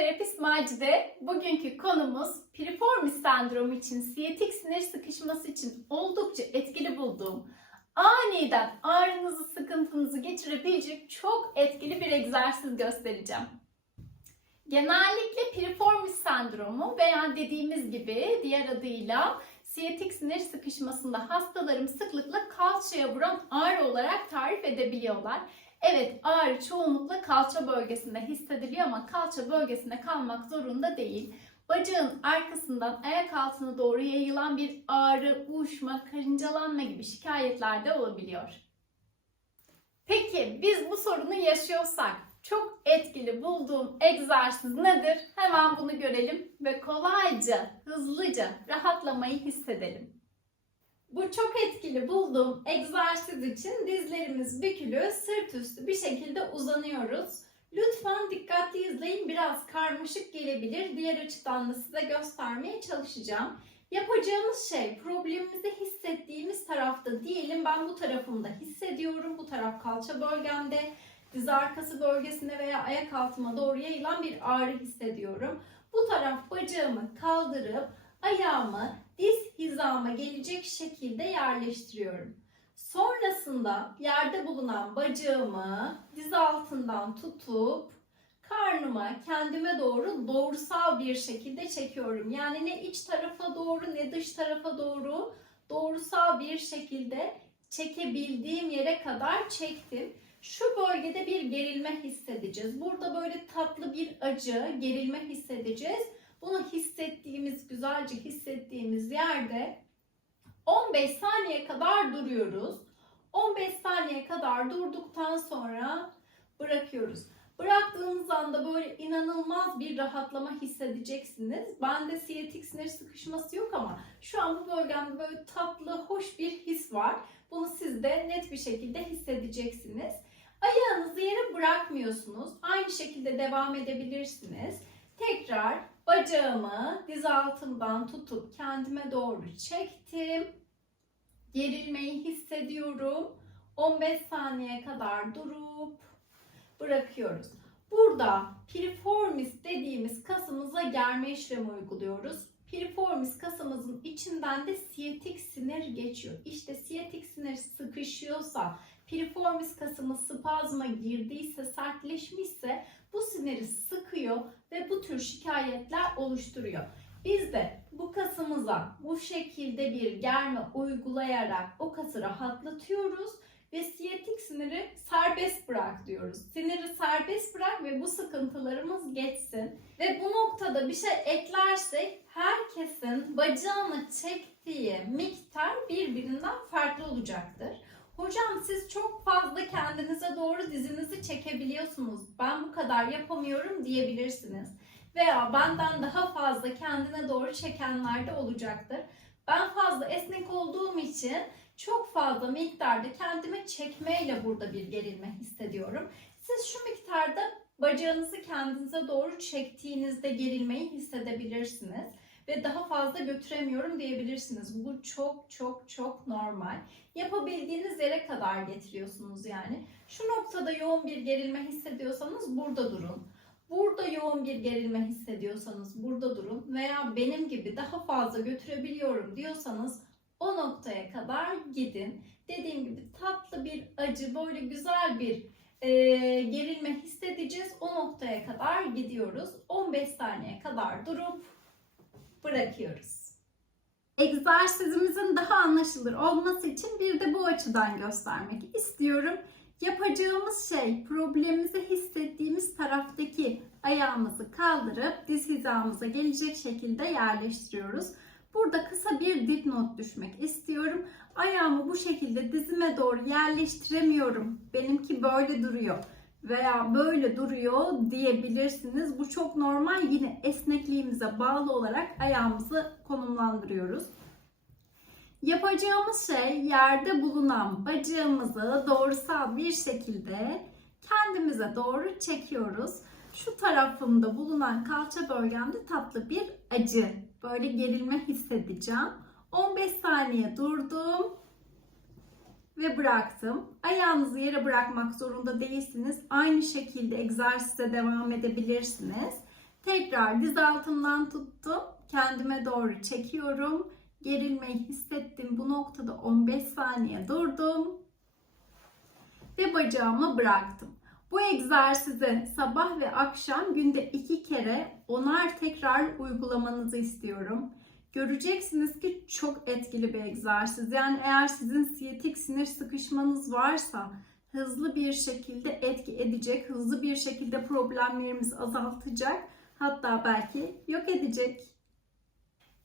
fizyoterapist Macide. Bugünkü konumuz piriformis sendromu için siyatik sinir sıkışması için oldukça etkili bulduğum aniden ağrınızı, sıkıntınızı geçirebilecek çok etkili bir egzersiz göstereceğim. Genellikle piriformis sendromu veya dediğimiz gibi diğer adıyla siyatik sinir sıkışmasında hastalarım sıklıkla kalçaya vuran ağrı olarak tarif edebiliyorlar. Evet ağrı çoğunlukla kalça bölgesinde hissediliyor ama kalça bölgesinde kalmak zorunda değil. Bacağın arkasından ayak altına doğru yayılan bir ağrı, uyuşma, karıncalanma gibi şikayetler de olabiliyor. Peki biz bu sorunu yaşıyorsak çok etkili bulduğum egzersiz nedir? Hemen bunu görelim ve kolayca, hızlıca rahatlamayı hissedelim. Bu çok etkili bulduğum egzersiz için dizlerimiz bükülü, sırt üstü bir şekilde uzanıyoruz. Lütfen dikkatli izleyin. Biraz karmaşık gelebilir. Diğer açıdan da size göstermeye çalışacağım. Yapacağımız şey problemimizi hissettiğimiz tarafta diyelim ben bu tarafımda hissediyorum. Bu taraf kalça bölgemde, diz arkası bölgesinde veya ayak altıma doğru yayılan bir ağrı hissediyorum. Bu taraf bacağımı kaldırıp ayağımı hizama gelecek şekilde yerleştiriyorum. Sonrasında yerde bulunan bacağımı diz altından tutup karnıma kendime doğru doğrusal bir şekilde çekiyorum. Yani ne iç tarafa doğru ne dış tarafa doğru doğrusal bir şekilde çekebildiğim yere kadar çektim. Şu bölgede bir gerilme hissedeceğiz. Burada böyle tatlı bir acı, gerilme hissedeceğiz. Bunu hissettiğimiz, güzelce hissettiğimiz yerde 15 saniye kadar duruyoruz. 15 saniye kadar durduktan sonra bırakıyoruz. Bıraktığınız anda böyle inanılmaz bir rahatlama hissedeceksiniz. Bende siyatik sinir sıkışması yok ama şu an bu bölgemde böyle tatlı, hoş bir his var. Bunu siz de net bir şekilde hissedeceksiniz. Ayağınızı yere bırakmıyorsunuz. Aynı şekilde devam edebilirsiniz. Tekrar bacağımı diz altımdan tutup kendime doğru çektim. Gerilmeyi hissediyorum. 15 saniye kadar durup bırakıyoruz. Burada piriformis dediğimiz kasımıza germe işlemi uyguluyoruz. Piriformis kasımızın içinden de siyatik sinir geçiyor. İşte siyatik sinir sıkışıyorsa, piriformis kasımı spazma girdiyse, sertleşmişse bu siniri sıkıyor ve bu tür şikayetler oluşturuyor. Biz de bu kasımıza bu şekilde bir germe uygulayarak o kası rahatlatıyoruz ve siyatik siniri serbest bırak diyoruz. Siniri serbest bırak ve bu sıkıntılarımız geçsin. Ve bu noktada bir şey eklersek herkesin bacağını çektiği miktar birbirinden farklı olacaktır. Hocam siz çok fazla kendinize doğru dizinizi çekebiliyorsunuz. Ben bu kadar yapamıyorum diyebilirsiniz. Veya benden daha fazla kendine doğru çekenler de olacaktır. Ben fazla esnek olduğum için çok fazla miktarda kendime çekmeyle burada bir gerilme hissediyorum. Siz şu miktarda bacağınızı kendinize doğru çektiğinizde gerilmeyi hissedebilirsiniz ve daha fazla götüremiyorum diyebilirsiniz. Bu çok çok çok normal. Yapabildiğiniz yere kadar getiriyorsunuz yani. Şu noktada yoğun bir gerilme hissediyorsanız burada durun. Burada yoğun bir gerilme hissediyorsanız burada durun veya benim gibi daha fazla götürebiliyorum diyorsanız o noktaya kadar gidin. Dediğim gibi tatlı bir acı, böyle güzel bir e, gerilme hissedeceğiz. O noktaya kadar gidiyoruz. 15 saniye kadar durup bırakıyoruz. Egzersizimizin daha anlaşılır olması için bir de bu açıdan göstermek istiyorum. Yapacağımız şey problemimizi hissettiğimiz taraftaki ayağımızı kaldırıp diz hizamıza gelecek şekilde yerleştiriyoruz. Burada kısa bir dipnot düşmek istiyorum. Ayağımı bu şekilde dizime doğru yerleştiremiyorum. Benimki böyle duruyor veya böyle duruyor diyebilirsiniz. Bu çok normal. Yine esnekliğimize bağlı olarak ayağımızı konumlandırıyoruz. Yapacağımız şey yerde bulunan bacağımızı doğrusal bir şekilde kendimize doğru çekiyoruz. Şu tarafımda bulunan kalça bölgemde tatlı bir acı, böyle gerilme hissedeceğim. 15 saniye durdum ve bıraktım. Ayağınızı yere bırakmak zorunda değilsiniz. Aynı şekilde egzersize devam edebilirsiniz. Tekrar diz altından tuttum. Kendime doğru çekiyorum. Gerilmeyi hissettim. Bu noktada 15 saniye durdum. Ve bacağımı bıraktım. Bu egzersizi sabah ve akşam günde iki kere onar tekrar uygulamanızı istiyorum. Göreceksiniz ki çok etkili bir egzersiz. Yani eğer sizin siyetik sinir sıkışmanız varsa hızlı bir şekilde etki edecek, hızlı bir şekilde problemlerimizi azaltacak, hatta belki yok edecek.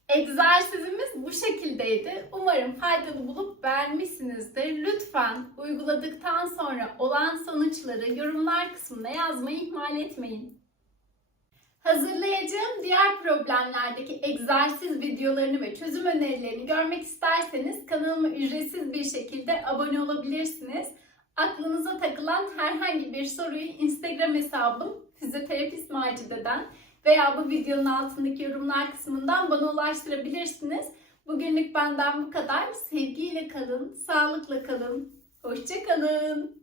Egzersizimiz bu şekildeydi. Umarım faydalı bulup beğenmişsinizdir. Lütfen uyguladıktan sonra olan sonuçları yorumlar kısmına yazmayı ihmal etmeyin. Hazırlayacağım diğer problemlerdeki egzersiz videolarını ve çözüm önerilerini görmek isterseniz kanalıma ücretsiz bir şekilde abone olabilirsiniz. Aklınıza takılan herhangi bir soruyu Instagram hesabım fizyoterapist Macide'den veya bu videonun altındaki yorumlar kısmından bana ulaştırabilirsiniz. Bugünlük benden bu kadar. Sevgiyle kalın, sağlıkla kalın. Hoşçakalın.